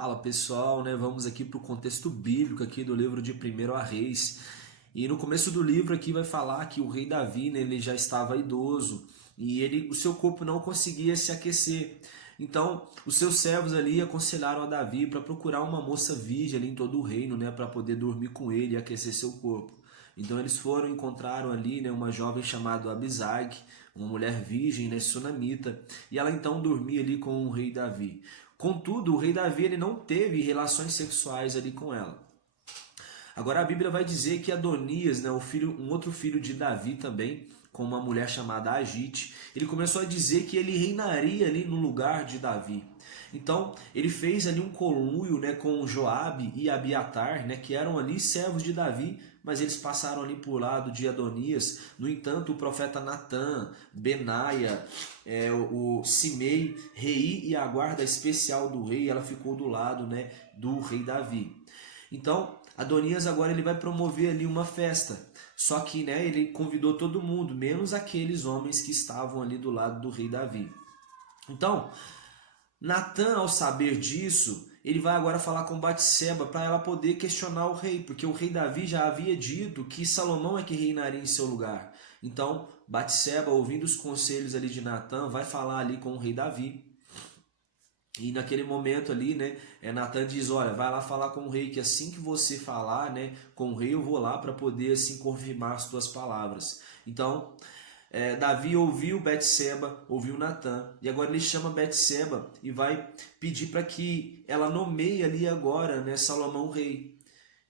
Fala pessoal, né? Vamos aqui para o contexto bíblico aqui do livro de 1 Reis. E no começo do livro aqui vai falar que o rei Davi, né, ele já estava idoso e o seu corpo não conseguia se aquecer. Então, os seus servos ali aconselharam a Davi para procurar uma moça virgem ali em todo o reino, né, para poder dormir com ele e aquecer seu corpo. Então eles foram e encontraram ali, né, uma jovem chamada Abisag, uma mulher virgem, né, sunamita, e ela então dormia ali com o rei Davi. Contudo, o rei Davi ele não teve relações sexuais ali com ela. Agora a Bíblia vai dizer que Adonias, né, um outro filho de Davi também, com uma mulher chamada Agite, ele começou a dizer que ele reinaria ali no lugar de Davi. Então ele fez ali um conluio, né, com Joabe e Abiatar, né, que eram ali servos de Davi, mas eles passaram ali por lado de Adonias. No entanto, o profeta Natã, Benaia, o Simei, Rei e a guarda especial do rei, ela ficou do lado, né, do rei Davi. Então, Adonias agora ele vai promover ali uma festa. Só que, né, ele convidou todo mundo, menos aqueles homens que estavam ali do lado do rei Davi. Então, Natã, ao saber disso, ele vai agora falar com Batseba para ela poder questionar o rei, porque o rei Davi já havia dito que Salomão é que reinaria em seu lugar. Então, Batseba, ouvindo os conselhos ali de Natã, vai falar ali com o rei Davi. E naquele momento ali, né, Natan diz, olha, vai lá falar com o rei, que assim que você falar, né, com o rei, eu vou lá para poder assim confirmar as tuas palavras. Então, Davi ouviu Betseba, ouviu Natan, e agora ele chama Betseba e vai pedir para que ela nomeie ali agora, né, Salomão rei.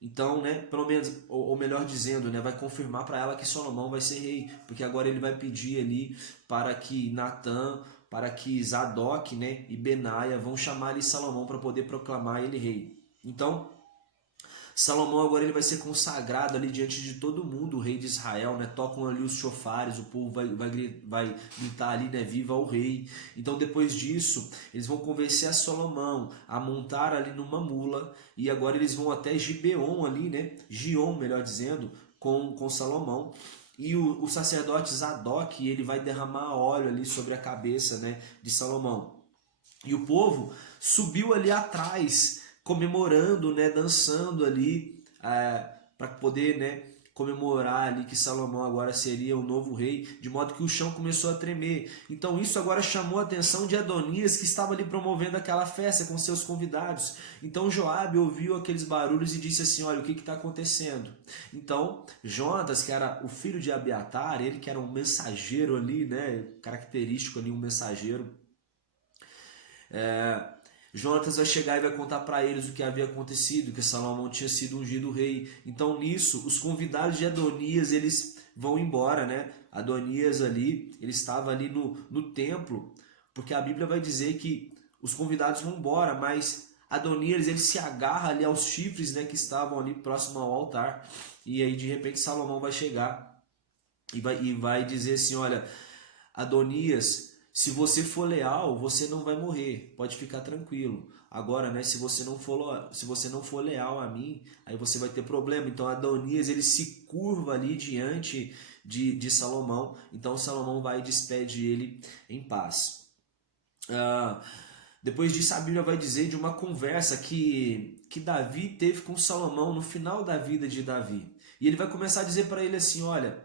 Então, né, pelo menos, ou melhor dizendo, né, vai confirmar para ela que Salomão vai ser rei, porque agora ele vai pedir ali para que Natã, para que Zadok, né, e Benaia vão chamar ali Salomão para poder proclamar ele rei. Então, Salomão agora ele vai ser consagrado ali diante de todo mundo, o rei de Israel, né? Tocam ali os chofares, o povo vai gritar ali, né? Viva o rei. Então depois disso, eles vão convencer a Salomão a montar ali numa mula e agora eles vão até Gibeon ali, né? Gion, melhor dizendo, com Salomão. E o sacerdote Zadok, ele vai derramar óleo ali sobre a cabeça, né, de Salomão. E o povo subiu ali atrás, comemorando, né, dançando ali, para poder, né, comemorar ali que Salomão agora seria o novo rei, de modo que o chão começou a tremer. Então isso agora chamou a atenção de Adonias, que estava ali promovendo aquela festa com seus convidados. Então Joabe ouviu aqueles barulhos e disse assim, olha, o que está acontecendo? Então Jonatas, que era o filho de Abiatar, ele que era um mensageiro ali, né, característico ali, um mensageiro, Jonatas vai chegar e vai contar para eles o que havia acontecido, que Salomão tinha sido ungido rei. Então nisso, os convidados de Adonias, eles vão embora, né? Adonias ali, ele estava ali no templo, porque a Bíblia vai dizer que os convidados vão embora, mas Adonias, ele se agarra ali aos chifres, né, que estavam ali próximo ao altar. E aí de repente Salomão vai chegar e vai dizer assim, olha, Adonias, se você for leal, você não vai morrer, pode ficar tranquilo. Agora, né, se você não for leal a mim, aí você vai ter problema. Então Adonias ele se curva ali diante de Salomão. Então Salomão vai e despede ele em paz. Depois disso a Bíblia vai dizer de uma conversa que Davi teve com Salomão no final da vida de Davi. E ele vai começar a dizer para ele assim, olha,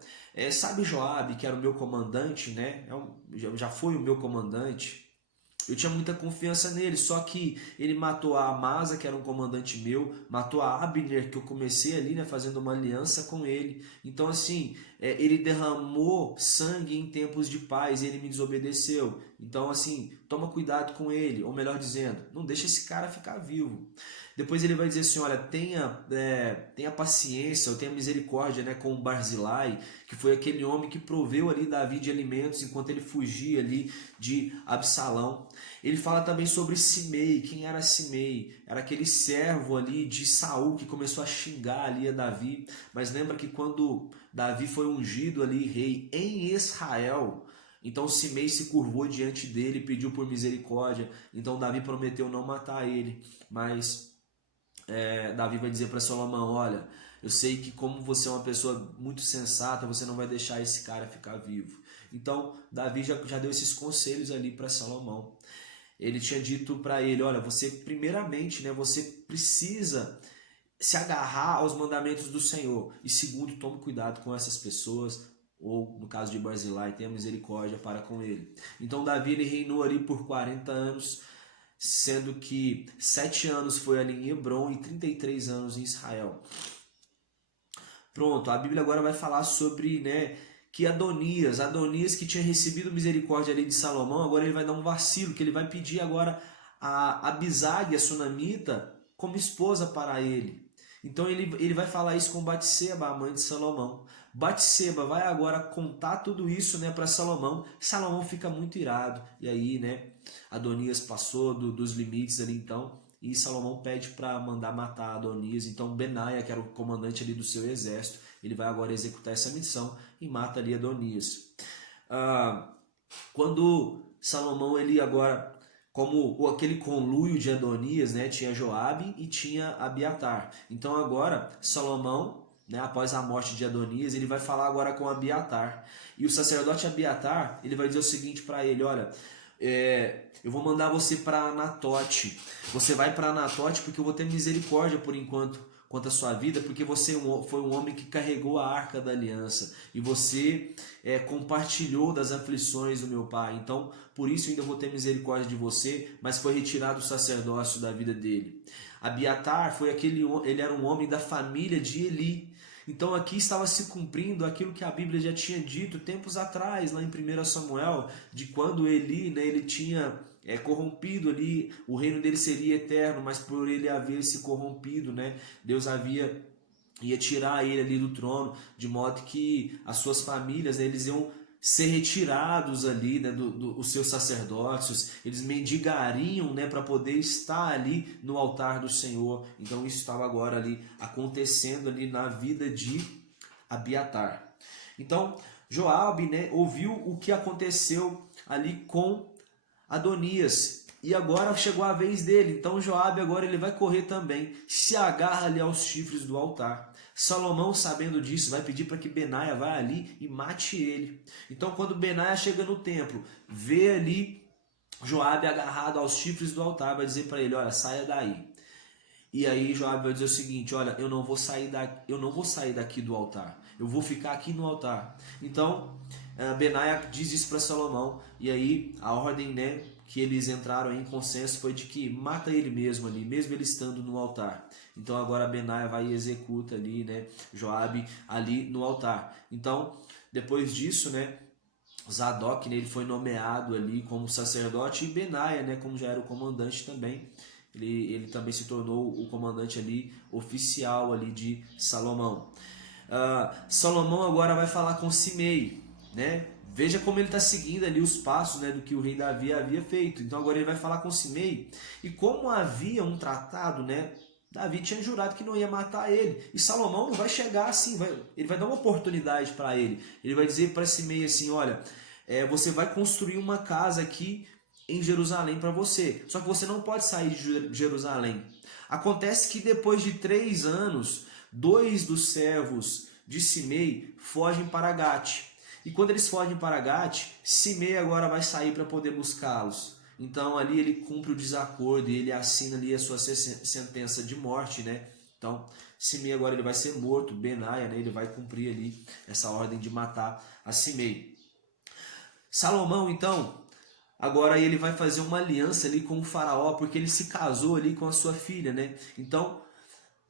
sabe Joabe, que era o meu comandante, né? Já foi o meu comandante. Eu tinha muita confiança nele, só que ele matou a Amasa, que era um comandante meu, matou a Abner, que eu comecei ali, né, fazendo uma aliança com ele. Então, assim, ele derramou sangue em tempos de paz, ele me desobedeceu. Então, assim, toma cuidado com ele, ou melhor dizendo, não deixa esse cara ficar vivo. Depois ele vai dizer assim, olha, tenha paciência, ou tenha misericórdia, né, com o Barzilai, que foi aquele homem que proveu ali Davi de alimentos enquanto ele fugia ali de Absalão. Ele fala também sobre Simei. Quem era Simei? Era aquele servo ali de Saul que começou a xingar ali a Davi. Mas lembra que quando Davi foi ungido ali rei em Israel, então Simei se curvou diante dele e pediu por misericórdia. Então Davi prometeu não matar ele, mas Davi vai dizer para Salomão, olha, eu sei que como você é uma pessoa muito sensata, você não vai deixar esse cara ficar vivo. Então Davi já deu esses conselhos ali para Salomão. ele tinha dito para ele, olha, você primeiramente, né, você precisa se agarrar aos mandamentos do Senhor. E segundo, tome cuidado com essas pessoas, ou no caso de Barzilai, tenha misericórdia para com ele. Então Davi ele reinou ali por 40 anos, sendo que 7 anos foi ali em Hebron e 33 anos em Israel. Pronto, a Bíblia agora vai falar sobre, né, que Adonias que tinha recebido misericórdia ali de Salomão, agora ele vai dar um vacilo, que ele vai pedir agora a Abisag, a sunamita, como esposa para ele. Então ele vai falar isso com Batseba, a mãe de Salomão. Batseba vai agora contar tudo isso, né, para Salomão. Salomão fica muito irado, e aí, né, Adonias passou dos limites ali então, e Salomão pede para mandar matar Adonias. Então Benaia, que era o comandante ali do seu exército, ele vai agora executar essa missão e mata ali Adonias. Quando Salomão, ele agora, como aquele conluio de Adonias, né, tinha Joabe e tinha Abiatar. Então agora Salomão, né, após a morte de Adonias, ele vai falar agora com Abiatar. E o sacerdote Abiatar, ele vai dizer o seguinte para ele, olha, eu vou mandar você para Anatote. Você vai para Anatote porque eu vou ter misericórdia por enquanto quanto à sua vida, porque você foi um homem que carregou a arca da aliança e você compartilhou das aflições do meu pai. Então, por isso eu ainda vou ter misericórdia de você, mas foi retirado o sacerdócio da vida dele. Abiatar ele era um homem da família de Eli. Então aqui estava se cumprindo aquilo que a Bíblia já tinha dito tempos atrás, lá em 1 Samuel, de quando Eli, né, ele tinha corrompido ali, o reino dele seria eterno, mas por ele haver se corrompido, né, Deus ia tirar ele ali do trono, de modo que as suas famílias, né, eles iam ser retirados ali, né, os seus sacerdócios, eles mendigariam, né, para poder estar ali no altar do Senhor. Então isso estava agora ali acontecendo ali na vida de Abiatar. Então Joabe, né, ouviu o que aconteceu ali com Adonias e agora chegou a vez dele. Então Joabe agora ele vai correr também, se agarra ali aos chifres do altar. Salomão, sabendo disso, vai pedir para que Benaia vá ali e mate ele. Então quando Benaia chega no templo, vê ali Joabe agarrado aos chifres do altar, vai dizer para ele, olha, saia daí. E aí Joabe vai dizer o seguinte, olha, eu não vou sair daqui do altar, eu vou ficar aqui no altar. Então Benaia diz isso para Salomão, e aí a ordem, né, que eles entraram em consenso foi de que mata ele mesmo ali, mesmo ele estando no altar. Então agora Benaia vai e executa ali, né, Joabe ali no altar. Então depois disso, né, Zadok, né, ele foi nomeado ali como sacerdote, e Benaia, né, como já era o comandante também, ele também se tornou o comandante ali oficial ali de Salomão. Salomão agora vai falar com Simei, né? Veja como ele está seguindo ali os passos, né, do que o rei Davi havia feito. Então agora ele vai falar com Simei. E como havia um tratado, né, Davi tinha jurado que não ia matar ele. E Salomão não vai chegar assim, ele vai dar uma oportunidade para ele. Ele vai dizer para Simei assim, olha, você vai construir uma casa aqui em Jerusalém para você. Só que você não pode sair de Jerusalém. Acontece que depois de 3 anos, 2 dos servos de Simei fogem para Gate. E quando eles fogem para Gate, Simei agora vai sair para poder buscá-los. Então ali ele cumpre o desacordo e ele assina ali a sua sentença de morte, né? Então Simei agora ele vai ser morto, Benaia, né, ele vai cumprir ali essa ordem de matar a Simei. Salomão então, agora ele vai fazer uma aliança ali com o faraó, porque ele se casou ali com a sua filha, né? Então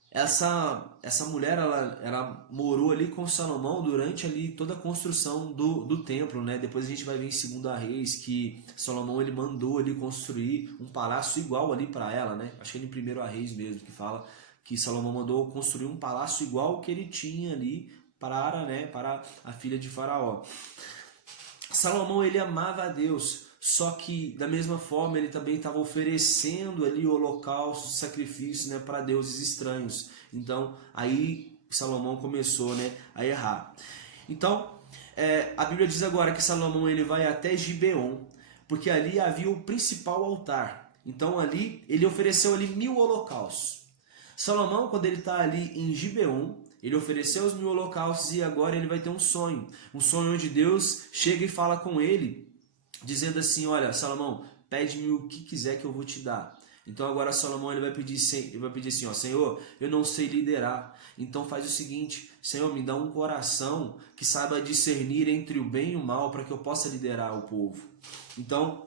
essa mulher, ela morou ali com Salomão durante ali toda a construção do templo, né? Depois a gente vai ver em 2 Reis que Salomão ele mandou ali construir um palácio igual ali para ela, né? Acho que é em 1 Reis mesmo que fala que Salomão mandou construir um palácio igual ao que ele tinha ali para a filha de Faraó. Salomão ele amava a Deus, só que da mesma forma ele também estava oferecendo ali holocaustos, sacrifícios, né, para deuses estranhos. Então aí Salomão começou, né, a errar. Então a Bíblia diz agora que Salomão ele vai até Gibeon, porque ali havia o principal altar. Então ali ele ofereceu ali 1000 holocaustos. Salomão, quando ele está ali em Gibeon, ele ofereceu os 1000 holocaustos e agora ele vai ter um sonho onde Deus chega e fala com ele, dizendo assim, olha, Salomão, pede-me o que quiser que eu vou te dar. Então agora Salomão ele vai pedir assim, ó, Senhor, eu não sei liderar. Então faz o seguinte, Senhor, me dá um coração que saiba discernir entre o bem e o mal para que eu possa liderar o povo. Então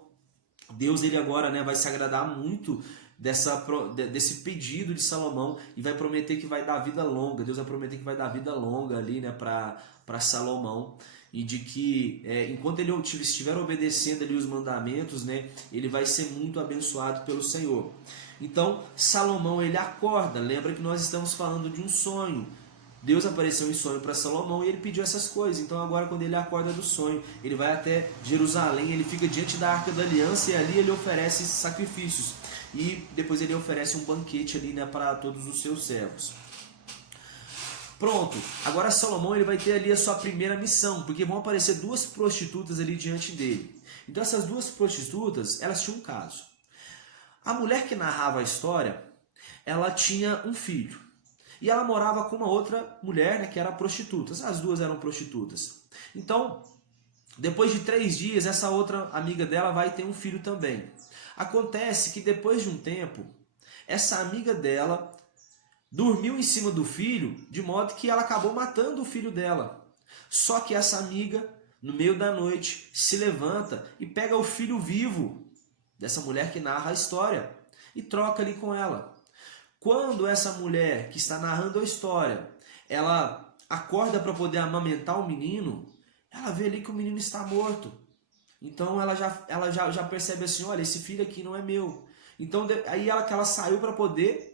Deus ele agora, né, vai se agradar muito desse pedido de Salomão e vai prometer que vai dar vida longa. Deus vai prometer que vai dar vida longa ali, né, para Salomão. E de que enquanto ele estiver obedecendo ali os mandamentos, né, ele vai ser muito abençoado pelo Senhor. Então Salomão ele acorda. Lembra que nós estamos falando de um sonho. Deus apareceu em sonho para Salomão e ele pediu essas coisas. Então agora quando ele acorda do sonho, ele vai até Jerusalém, ele fica diante da Arca da Aliança e ali ele oferece sacrifícios. E depois ele oferece um banquete ali, né, para todos os seus servos. Pronto, agora Salomão ele vai ter ali a sua primeira missão, porque vão aparecer duas prostitutas ali diante dele. Então essas duas prostitutas, elas tinham um caso. A mulher que narrava a história, ela tinha um filho. E ela morava com uma outra mulher, né, que era prostituta. As duas eram prostitutas. Então, depois de 3 dias, essa outra amiga dela vai ter um filho também. Acontece que depois de um tempo, essa amiga dela dormiu em cima do filho, de modo que ela acabou matando o filho dela. Só que essa amiga, no meio da noite, se levanta e pega o filho vivo dessa mulher que narra a história e troca ali com ela. Quando essa mulher que está narrando a história, ela acorda para poder amamentar o menino, ela vê ali que o menino está morto. Então ela já percebe assim, olha, esse filho aqui não é meu. Então aí ela saiu para poder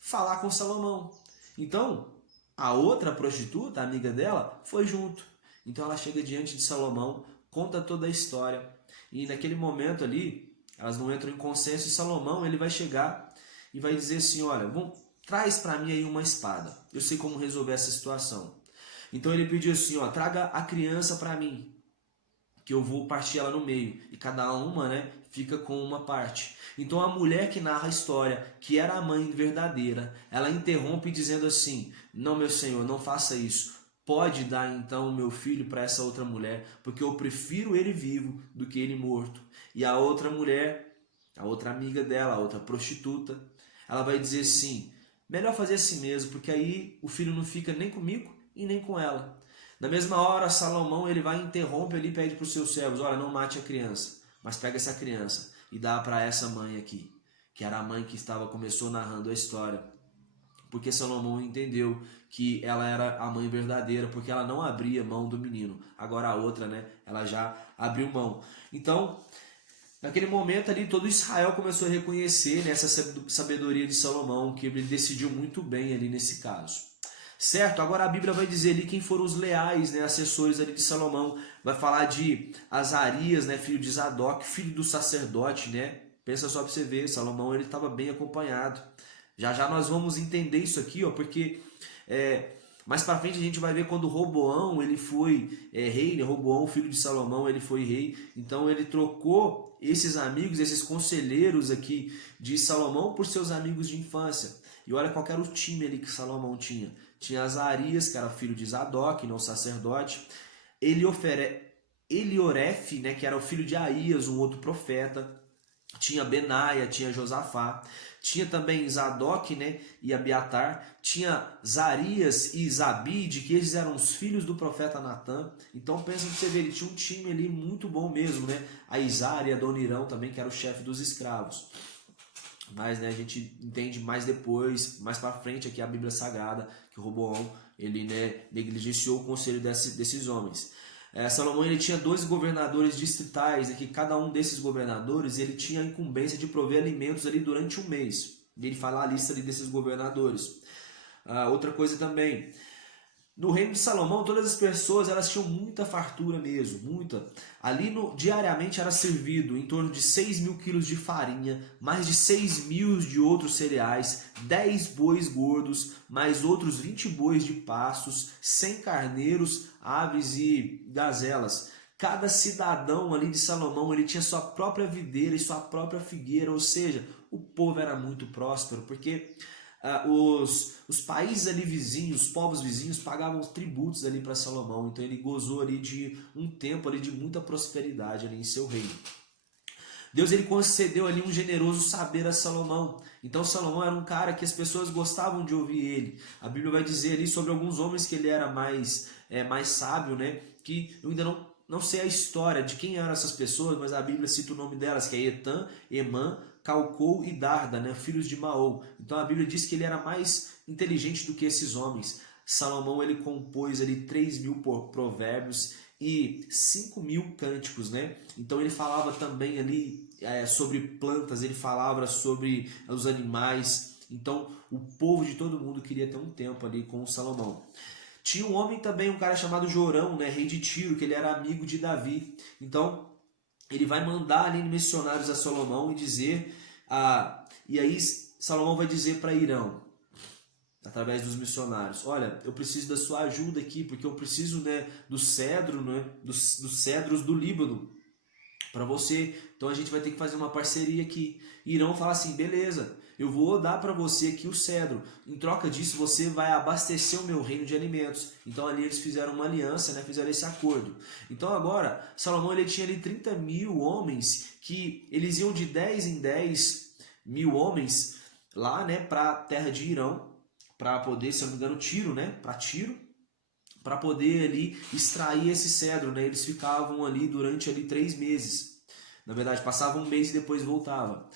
falar com Salomão. Então a outra prostituta, a amiga dela, foi junto. Então ela chega diante de Salomão, conta toda a história. E naquele momento ali, elas não entram em consenso e Salomão ele vai chegar e vai dizer assim, olha, traz para mim aí uma espada. Eu sei como resolver essa situação. Então ele pediu assim, ó, traga a criança para mim, que eu vou partir ela no meio. E cada uma, né, fica com uma parte. Então a mulher que narra a história, que era a mãe verdadeira, ela interrompe dizendo assim, não, meu senhor, não faça isso. Pode dar então o meu filho para essa outra mulher, porque eu prefiro ele vivo do que ele morto. E a outra mulher, a outra amiga dela, a outra prostituta, ela vai dizer assim, melhor fazer assim mesmo, porque aí o filho não fica nem comigo e nem com ela. Na mesma hora, Salomão ele vai interromper ali e pede para os seus servos, olha, não mate a criança, mas pega essa criança e dá para essa mãe aqui, que era a mãe que começou narrando a história. Porque Salomão entendeu que ela era a mãe verdadeira, porque ela não abria mão do menino. Agora a outra, né, ela já abriu mão. Então, naquele momento ali, todo Israel começou a reconhecer, né, essa sabedoria de Salomão, que ele decidiu muito bem ali nesse caso. Certo? Agora a Bíblia vai dizer ali quem foram os leais, né, assessores ali de Salomão. Vai falar de Azarias, né, filho de Zadok, filho do sacerdote, né? Pensa só para você ver, Salomão ele estava bem acompanhado. Já já nós vamos entender isso aqui, ó, porque mais para frente a gente vai ver quando Roboão ele foi rei, né? Roboão, filho de Salomão, ele foi rei. Então ele trocou esses amigos, esses conselheiros aqui de Salomão por seus amigos de infância. E olha qual era o time ali que Salomão tinha. Tinha Azarias, que era filho de Zadok, não sacerdote. Elioref, né, que era o filho de Aías, um outro profeta. Tinha Benaia, tinha Josafá. Tinha também Zadok, né, e Abiatar. Tinha Zarias e Zabide, que eles eram os filhos do profeta Natã. Então pensa pra você ver, ele tinha um time ali muito bom mesmo, né? A Isara e Adonirão também, que era o chefe dos escravos. Mas, né, a gente entende mais depois, mais para frente aqui a Bíblia Sagrada, que Roboão ele, né, negligenciou o conselho desses homens. Salomão ele tinha 12 governadores distritais, né, que cada um desses governadores ele tinha a incumbência de prover alimentos ali durante um mês. E ele fala a lista ali desses governadores. Outra coisa também, no reino de Salomão, todas as pessoas elas tinham muita fartura mesmo, muita. Ali diariamente era servido em torno de 6.000 quilos de farinha, mais de 6.000 de outros cereais, 10 bois gordos, mais outros 20 bois de pastos, 100 carneiros, aves e gazelas. Cada cidadão ali de Salomão ele tinha sua própria videira e sua própria figueira, ou seja, o povo era muito próspero, porque os países ali vizinhos, os povos vizinhos pagavam tributos ali para Salomão, então ele gozou ali de um tempo ali de muita prosperidade ali em seu reino. Deus ele concedeu ali um generoso saber a Salomão. Então Salomão era um cara que as pessoas gostavam de ouvir ele. A Bíblia vai dizer ali sobre alguns homens que ele era mais sábio, né? Que eu ainda não sei a história de quem eram essas pessoas, mas a Bíblia cita o nome delas, que é Etan, Emã, Calcou e Darda, né? Filhos de Maol. Então a Bíblia diz que ele era mais inteligente do que esses homens. Salomão ele compôs ali 3.000 provérbios e 5.000 cânticos, né? Então ele falava também ali sobre plantas, ele falava sobre os animais. Então o povo de todo mundo queria ter um tempo ali com Salomão. Tinha um homem também, um cara chamado Jorão, né, rei de Tiro, que ele era amigo de Davi. Então ele vai mandar ali missionários a Salomão e dizer, e aí Salomão vai dizer para Irão, através dos missionários, olha, eu preciso da sua ajuda aqui, porque eu preciso, né, do cedro, né, dos cedros do Líbano para você, então a gente vai ter que fazer uma parceria aqui. E Irão fala assim, beleza, eu vou dar para você aqui o cedro, em troca disso você vai abastecer o meu reino de alimentos. Então ali eles fizeram uma aliança, né, fizeram esse acordo. Então agora, Salomão ele tinha ali 30.000 homens, que eles iam de 10 em 10 mil homens lá, né, para a terra de Irão, para poder, se eu não me engano, Tiro, né, para Tiro, para poder ali extrair esse cedro, né? Eles ficavam ali durante ali 3 meses. Na verdade, passava um mês e depois voltava.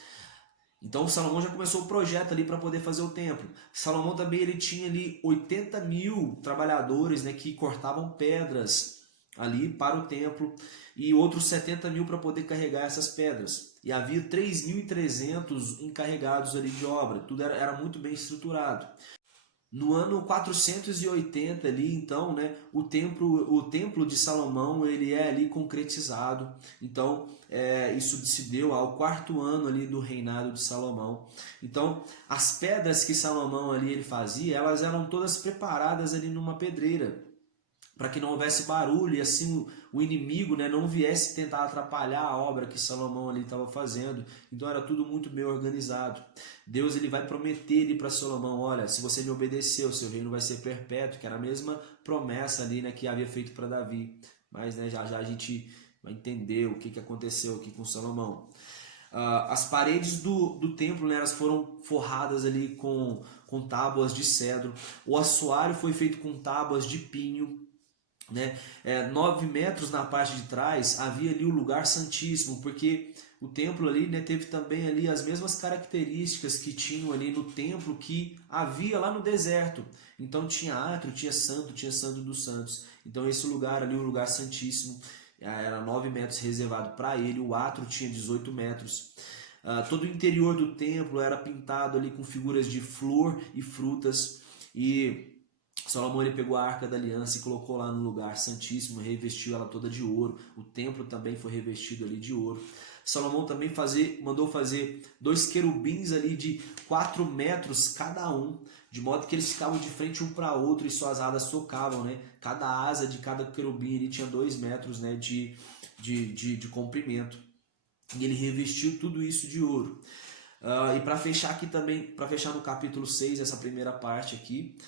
Então Salomão já começou o projeto ali para poder fazer o templo. Salomão também ele tinha ali 80.000 trabalhadores, né, que cortavam pedras ali para o templo e outros 70.000 para poder carregar essas pedras. E havia 3.300 encarregados ali de obra. Tudo era muito bem estruturado. No ano 480 ali, então, né, o templo de Salomão ele é ali concretizado. Então, isso se deu ao 4º ano ali do reinado de Salomão. Então, as pedras que Salomão ali ele fazia, elas eram todas preparadas ali numa pedreira, para que não houvesse barulho e assim o inimigo, né, não viesse tentar atrapalhar a obra que Salomão ali estava fazendo. Então era tudo muito bem organizado. Deus ele vai prometer ali para Salomão, olha, se você me obedecer, o seu reino vai ser perpétuo, que era a mesma promessa ali, né, que havia feito para Davi. Mas, né, já a gente vai entender o que aconteceu aqui com Salomão. As paredes do templo, né, elas foram forradas ali com tábuas de cedro. O assoalho foi feito com tábuas de pinho. Né? 9 metros na parte de trás havia ali o lugar santíssimo, porque o templo ali, né, teve também ali as mesmas características que tinham ali no templo que havia lá no deserto. Então tinha átrio, tinha santo dos santos. Então esse lugar ali, o lugar santíssimo, era 9 metros reservado para ele, o átrio tinha 18 metros. Todo o interior do templo era pintado ali com figuras de flor e frutas, e Salomão ele pegou a Arca da Aliança e colocou lá no lugar santíssimo, revestiu ela toda de ouro. O templo também foi revestido ali de ouro. Salomão também mandou fazer 2 querubins ali de 4 metros cada um, de modo que eles ficavam de frente um para outro e suas asas tocavam, né? Cada asa de cada querubim ele tinha 2 metros, né, de comprimento. E ele revestiu tudo isso de ouro. E para fechar aqui também, para fechar no capítulo 6, essa primeira parte aqui,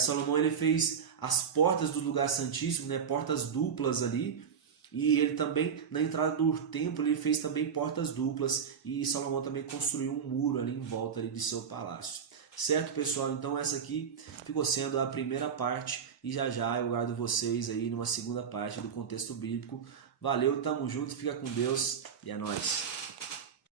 Salomão ele fez as portas do lugar santíssimo, né, portas duplas ali, e ele também na entrada do templo ele fez também portas duplas, e Salomão também construiu um muro ali em volta ali de seu palácio. Certo, pessoal? Então essa aqui ficou sendo a primeira parte, e já eu guardo vocês aí numa segunda parte do contexto bíblico. Valeu, tamo junto, fica com Deus e é nóis.